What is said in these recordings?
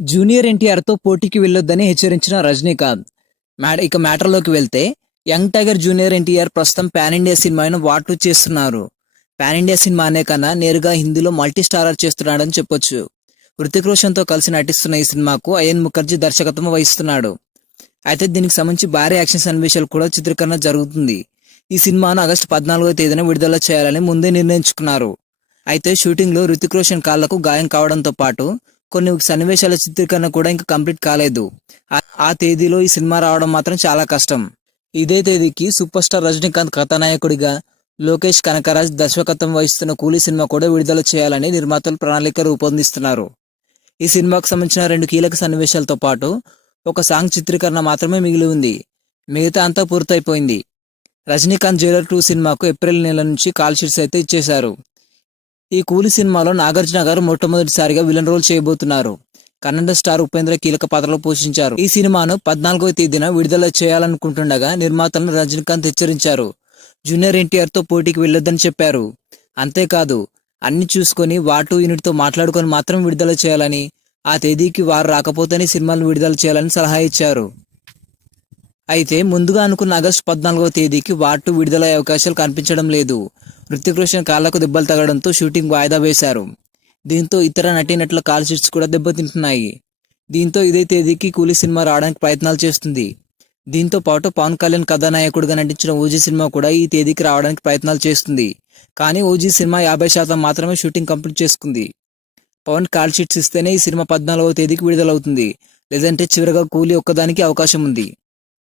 Junior ఎన్టీఆర్తో పోటీకి వెళ్ళొద్దని హెచ్చరించిన రజనీకాంత్ మ్యాట్ ఇక మ్యాటర్లోకి వెళ్తే యంగ్ టైగర్ జూనియర్ ఎన్టీఆర్ ప్రస్తుతం పాన్ ఇండియా సినిమాను వాటు చేస్తున్నారు. పాన్ ఇండియా సినిమా అనే కన్నా నేరుగా హిందీలో మల్టీ స్టారర్ చేస్తున్నాడని చెప్పొచ్చు. హృతిక్ రోషన్తో కలిసి నటిస్తున్న ఈ సినిమాకు అయన్ ముఖర్జీ దర్శకత్వం వహిస్తున్నాడు. అయితే దీనికి సంబంధించి భారీ యాక్షన్ సన్నివేశాలు కూడా చిత్రీకరణ జరుగుతుంది. ఈ సినిమాను ఆగస్టు పద్నాలుగో తేదీన విడుదల చేయాలని ముందే నిర్ణయించుకున్నారు. అయితే షూటింగ్లో రుతిక్ రోషన్ కాళ్ళకు గాయం కావడంతో పాటు కొన్ని సన్నివేశాల చిత్రీకరణ కూడా ఇంకా కంప్లీట్ కాలేదు. ఆ- తేదీలో ఈ సినిమా రావడం మాత్రం చాలా కష్టం. ఇదే తేదీకి సూపర్ స్టార్ రజనీకాంత్ కథానాయకుడిగా లోకేష్ కనకరాజ్ దర్శకత్వం వహిస్తున్న కూలీ సినిమా కూడా విడుదల చేయాలని నిర్మాతలు ప్రణాళిక రూపొందిస్తున్నారు. ఈ సినిమాకు సంబంధించిన రెండు కీలక సన్నివేశాలతో పాటు ఒక సాంగ్ చిత్రీకరణ మాత్రమే మిగిలి ఉంది. మిగతా అంతా పూర్తయిపోయింది. రజనీకాంత్ జైలర్ టూ సినిమాకు ఏప్రిల్ నెల నుంచి కాల్ షీట్స్ అయితే ఇచ్చేశారు. ఈ కూలి సినిమాలో నాగార్జున గారు మొట్టమొదటిసారిగా విలన్ రోల్ చేయబోతున్నారు. కన్నడ స్టార్ ఉపేంద్ర కీలక పాత్రలో పోషించారు. ఈ సినిమాను పద్నాలుగవ తేదీన విడుదల చేయాలనుకుంటుండగా నిర్మాతలను రజనీకాంత్ హెచ్చరించారు. జూనియర్ ఎన్టీఆర్తో పోటీకి వెళ్ళొద్దని చెప్పారు. అంతేకాదు అన్ని చూసుకొని వాటు యూనిట్తో మాట్లాడుకొని మాత్రం విడుదల చేయాలని ఆ తేదీకి వారు రాకపోతేనే సినిమాలు విడుదల చేయాలని సలహా ఇచ్చారు. అయితే ముందుగా అనుకున్న ఆగస్టు పద్నాలుగవ తేదీకి వాటు విడుదలయ్యే అవకాశాలు కనిపించడం లేదు. హృతిక్ రోషన్ కాళ్ళకు దెబ్బలు తగడంతో షూటింగ్ వాయిదా వేశారు. దీంతో ఇతర నటీనటుల కాల్ షీట్స్ కూడా దెబ్బతింటున్నాయి. దీంతో ఇదే తేదీకి కూలీ సినిమా రావడానికి ప్రయత్నాలు చేస్తుంది. దీంతో పాటు పవన్ కళ్యాణ్ కథానాయకుడిగా నటించిన ఓజీ సినిమా కూడా ఈ తేదీకి రావడానికి ప్రయత్నాలు చేస్తుంది. కానీ ఓజీ సినిమా యాభై శాతం మాత్రమే షూటింగ్ కంప్లీట్ చేసుకుంది. పవన్ కాల్ షీట్స్ ఇస్తేనే ఈ సినిమా పద్నాలుగవ తేదీకి విడుదలవుతుంది. లేదంటే చివరిగా కూలీ ఒక్కదానికి అవకాశం ఉంది.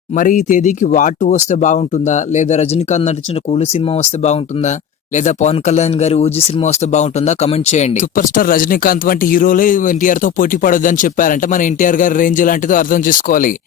మరి ఈ తేదీకి వాటు వస్తే బాగుంటుందా? లేదా రజనీకాంత్ నటించిన కూలీ సినిమా వస్తే బాగుంటుందా? లేదా పవన్ కళ్యాణ్ గారి ఓజీ సినిమా వస్తే బాగుంటుందా? కమెంట్ చేయండి. సూపర్ స్టార్ రజనీకాంత్ వంటి హీరోలే ఎన్టీఆర్తో పోటీ పడొద్దని చెప్పారంటే. మన ఎన్టీఆర్ గారి రేంజ్ లాంటిదో అర్థం చేసుకోవాలి.